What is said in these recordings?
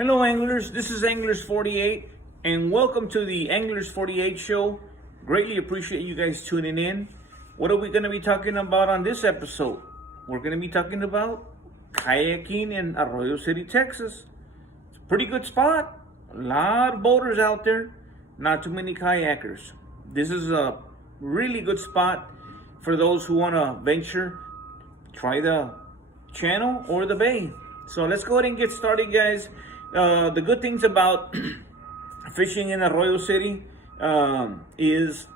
Hello anglers, this is Anglers 48 and welcome to the Anglers 48 show. Greatly appreciate you guys tuning in. What are we going to be talking about on this episode? We're going to be talking about kayaking in Arroyo City, Texas. It's a pretty good spot. A lot of boaters out there, not too many kayakers. This is a really good spot for those who want to venture, try the channel or the bay. So let's go ahead and get started, guys. The good things about fishing in Arroyo City is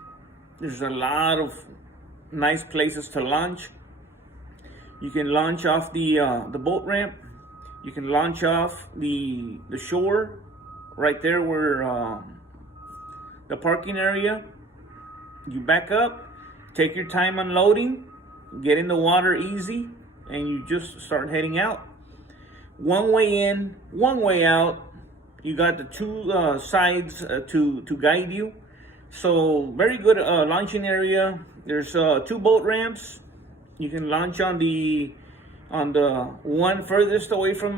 there's a lot of nice places to launch. You can launch off the boat ramp. You can launch off the shore right there where the parking area. You back up, take your time unloading, get in the water easy, and you just start heading out. One way in, one way out. You got the two sides to guide you. So very good launching area. There's two boat ramps. You can launch on the one furthest away from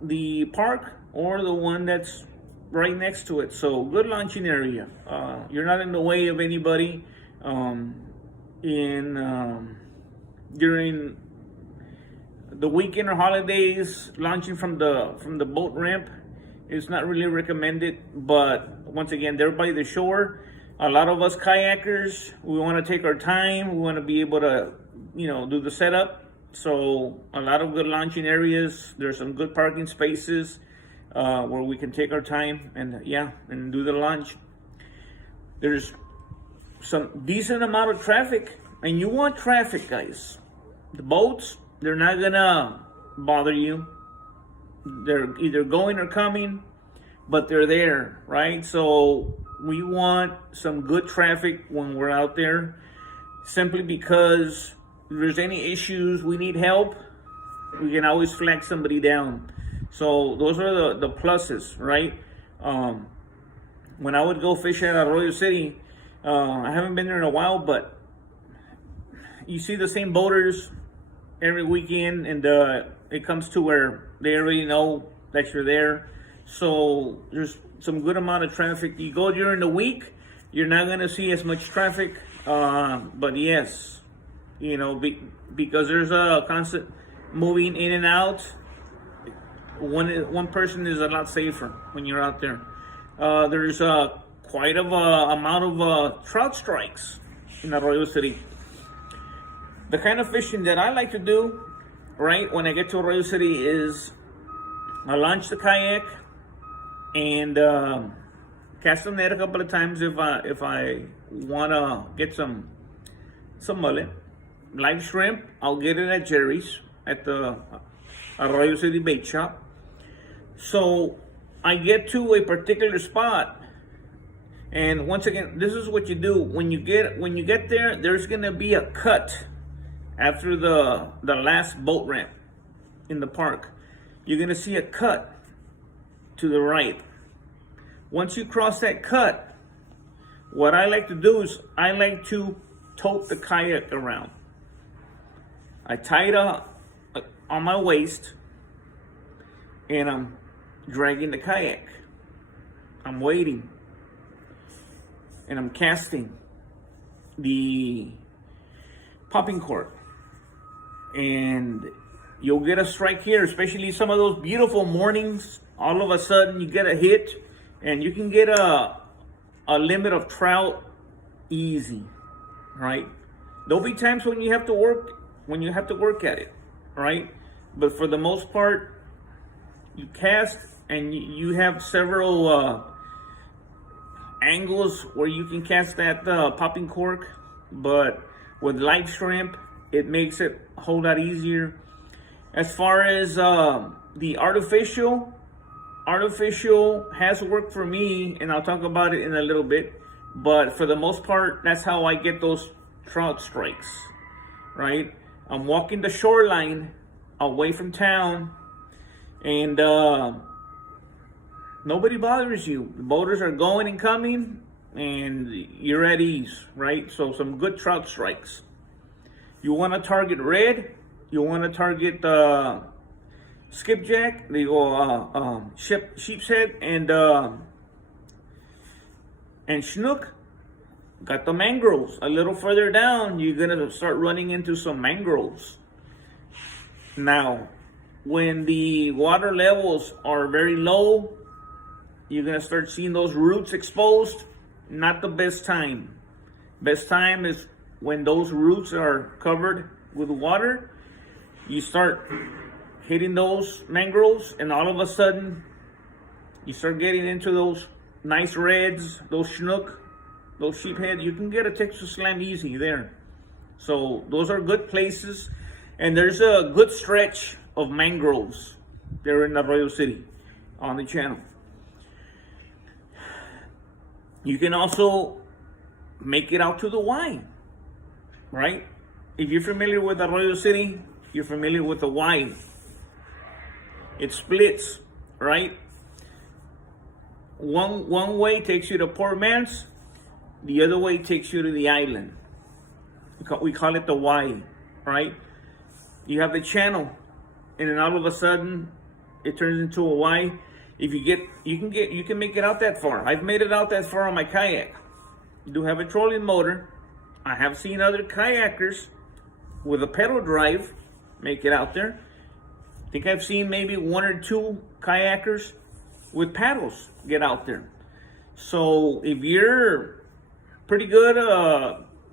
the park or the one that's right next to it. So good launching area. You're not in the way of anybody during the weekend or holidays. Launching from the boat ramp is not really recommended, but once again, they're by the shore. A lot of us kayakers, we want to take our time. We want to be able to, do the setup. So a lot of good launching areas. There's some good parking spaces where we can take our time and do the launch. There's some decent amount of traffic, and you want traffic, guys. The boats, they're not gonna bother you. They're either going or coming, but they're there, right? So we want some good traffic when we're out there, simply because if there's any issues, we need help, we can always flag somebody down. So those are the pluses, right? When I would go fish at Arroyo City, I haven't been there in a while, but you see the same boaters every weekend, and it comes to where they already know that you're there. So there's some good amount of traffic. You go during the week, you're not gonna see as much traffic, but yes, because there's a constant moving in and out. One person is a lot safer when you're out there. There's quite of a amount of trout strikes in Arroyo City. The kind of fishing that I like to do, right, when I get to Arroyo City is I launch the kayak and cast the net a couple of times if I want to get some mullet. Live shrimp, I'll get it at Jerry's at the Arroyo City bait shop. So I get to a particular spot, and once again, this is what you do when you get there. There's gonna be a cut after the last boat ramp in the park. You're gonna see a cut to the right. Once you cross that cut, what I like to do is I like to tote the kayak around. I tie it up on my waist, and I'm dragging the kayak. I'm waiting, and I'm casting the popping cork. And you'll get a strike here, especially some of those beautiful mornings. All of a sudden you get a hit, and you can get a limit of trout easy, right? There'll be times when you have to work at it, right? But for the most part, you cast, and you have several angles where you can cast that popping cork. But with live shrimp, it makes it a whole lot easier. As far as the artificial has worked for me, and I'll talk about it in a little bit. But for the most part, that's how I get those trout strikes, right? I'm walking the shoreline away from town, and nobody bothers you. The boaters are going and coming, and you're at ease, right? So some good trout strikes. You want to target red. You want to target skipjack, they go sheep's head, and snook. Got the mangroves. A little further down, you're gonna start running into some mangroves. Now, when the water levels are very low, you're gonna start seeing those roots exposed. Not the best time. Best time is when those roots are covered with water. You start hitting those mangroves, and all of a sudden, you start getting into those nice reds, those snook, those sheephead. You can get a Texas slam easy there. So those are good places, and there's a good stretch of mangroves there in Arroyo City on the channel. You can also make it out to the Y, right? If you're familiar with Arroyo City, you're familiar with the Y. It splits, right? One way takes you to Port Mans, the other way takes you to the island. We call it the Y, right? You have the channel, and then all of a sudden, it turns into a Y. If you can make it out that far. I've made it out that far on my kayak. I do have a trolling motor. I have seen other kayakers with a pedal drive make it out there. I think I've seen maybe 1 or 2 kayakers with paddles get out there. So if you're pretty good,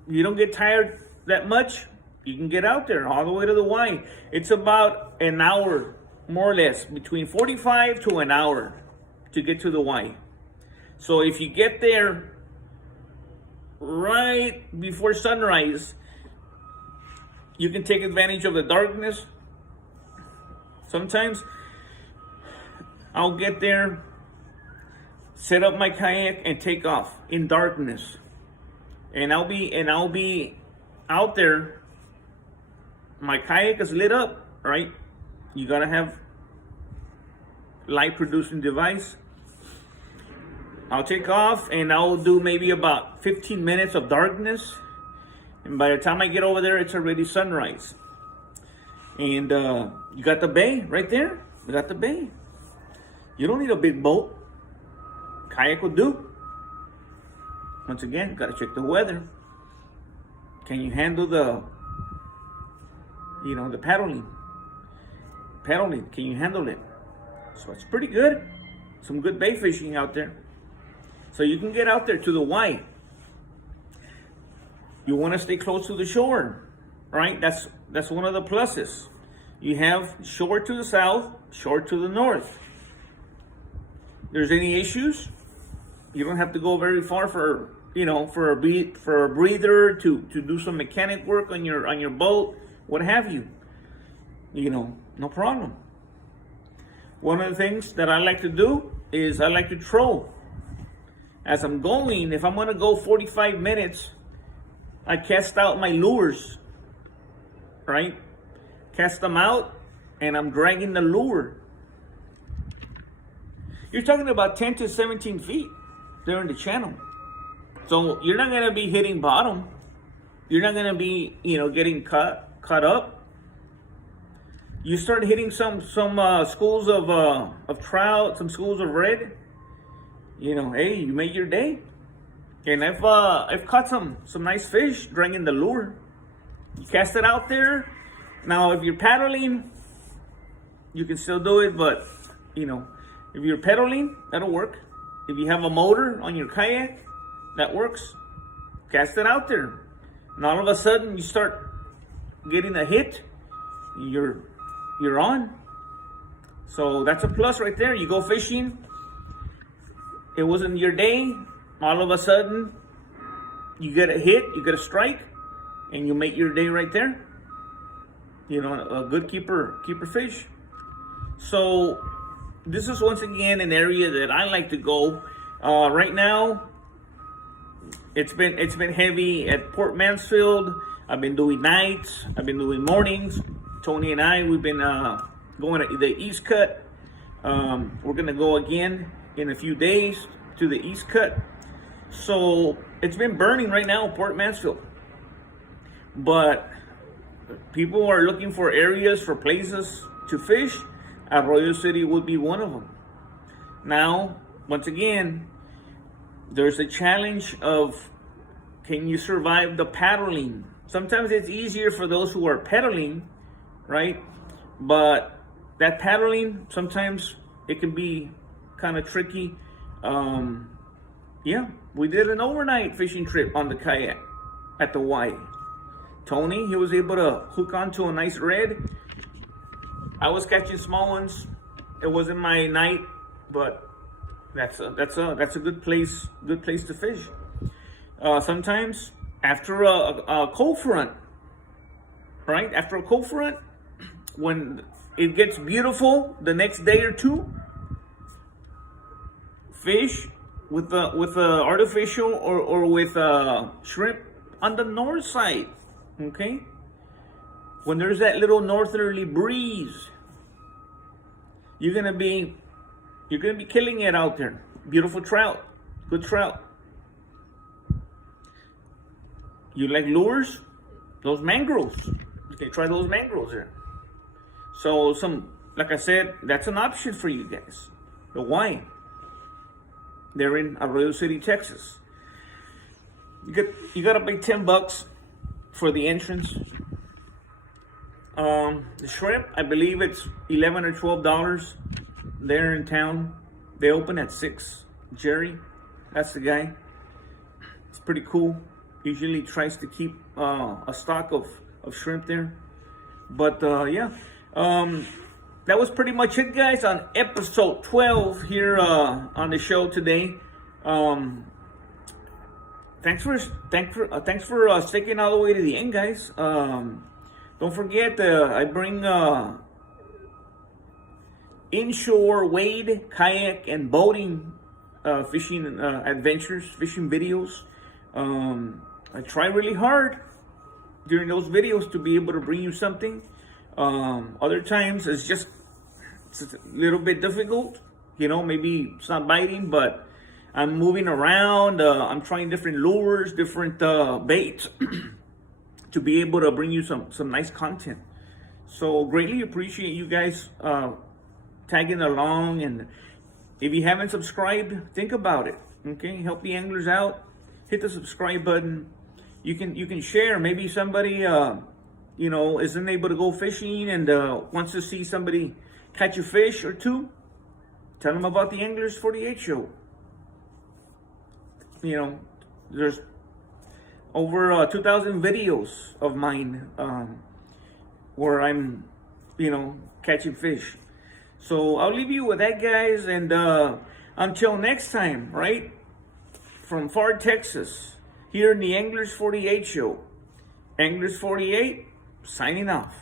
you don't get tired that much, you can get out there all the way to the Y. It's about an hour, more or less, between 45 to an hour to get to the Y. So if you get there right before sunrise, you can take advantage of the darkness. Sometimes I'll get there, set up my kayak, and take off in darkness. And I'll be out there. My kayak is lit up, right? You gotta have light producing device. I'll take off and I'll do maybe about 15 minutes of darkness. And by the time I get over there, it's already sunrise. And you got the bay right there. You got the bay. You don't need a big boat. Kayak will do. Once again, gotta check the weather. Can you handle the paddling? Can you handle it? So it's pretty good. Some good bay fishing out there. So you can get out there to the Y. You want to stay close to the shore, right? That's one of the pluses. You have shore to the south, shore to the north. There's any issues, you don't have to go very far for a breather to do some mechanic work on your boat, what have you. No problem. One of the things that I like to do is I like to troll. As I'm going, if I'm going to go 45 minutes, I cast out my lures, right? Cast them out, and I'm dragging the lure. You're talking about 10 to 17 feet there in the channel. So you're not going to be hitting bottom. You're not going to be, getting cut up. You start hitting some schools of trout, some schools of red. Hey, you made your day. And I've caught some nice fish dragging the lure. You cast it out there. Now, if you're paddling, you can still do it, but if you're pedaling, that'll work. If you have a motor on your kayak, that works. Cast it out there, and all of a sudden you start getting a hit. You're on. So that's a plus right there. You go fishing. It wasn't your day. All of a sudden, you get a hit, you get a strike, and you make your day right there. A good keeper fish. So this is once again an area that I like to go. Right now, it's been heavy at Port Mansfield. I've been doing nights. I've been doing mornings. Tony and I, we've been going to the East Cut. We're gonna go again in a few days to the East Cut. So it's been burning right now in Port Mansfield. But people are looking for areas, for places to fish. Arroyo City would be one of them. Now, once again, there's a challenge of, can you survive the paddling? Sometimes it's easier for those who are pedaling, right? But that paddling, sometimes it can be kind of tricky. Yeah, we did an overnight fishing trip on the kayak at the Y. Tony, he was able to hook onto a nice red. I was catching small ones. It wasn't my night, but that's a good place to fish. Sometimes after a cold front, right? After a cold front, when it gets beautiful the next day or two, fish with artificial or with shrimp on the north side. Okay, when there's that little northerly breeze, you're gonna be killing it out there. Beautiful trout, good trout. You like lures? Those mangroves. You can try those mangroves there. So like I said, that's an option for you guys. The Y. They're in Arroyo City, Texas. You gotta pay $10 for the entrance. The shrimp, I believe it's $11 or $12 there in town. They open at 6. Jerry, that's the guy. It's pretty cool. Usually tries to keep a stock of shrimp there. But yeah, that was pretty much it, guys, on episode 12 here on the show today. Thanks for sticking all the way to the end, guys. Don't forget, I bring inshore wade, kayak, and boating fishing adventures, fishing videos. I try really hard during those videos to be able to bring you something. Other times it's a little bit difficult. Maybe it's not biting, but I'm moving around. I'm trying different lures, different baits to be able to bring you some nice content. So greatly appreciate you guys tagging along. And if you haven't subscribed, think about it. Okay, help the anglers out. Hit the subscribe button. You can share. Maybe somebody isn't able to go fishing and wants to see somebody catch a fish or two. Tell them about the Anglers 48 show. There's over 2,000 videos of mine where I'm catching fish. So I'll leave you with that, guys, and until next time, right? From far Texas, here in the Anglers 48 show. Anglers 48, signing off.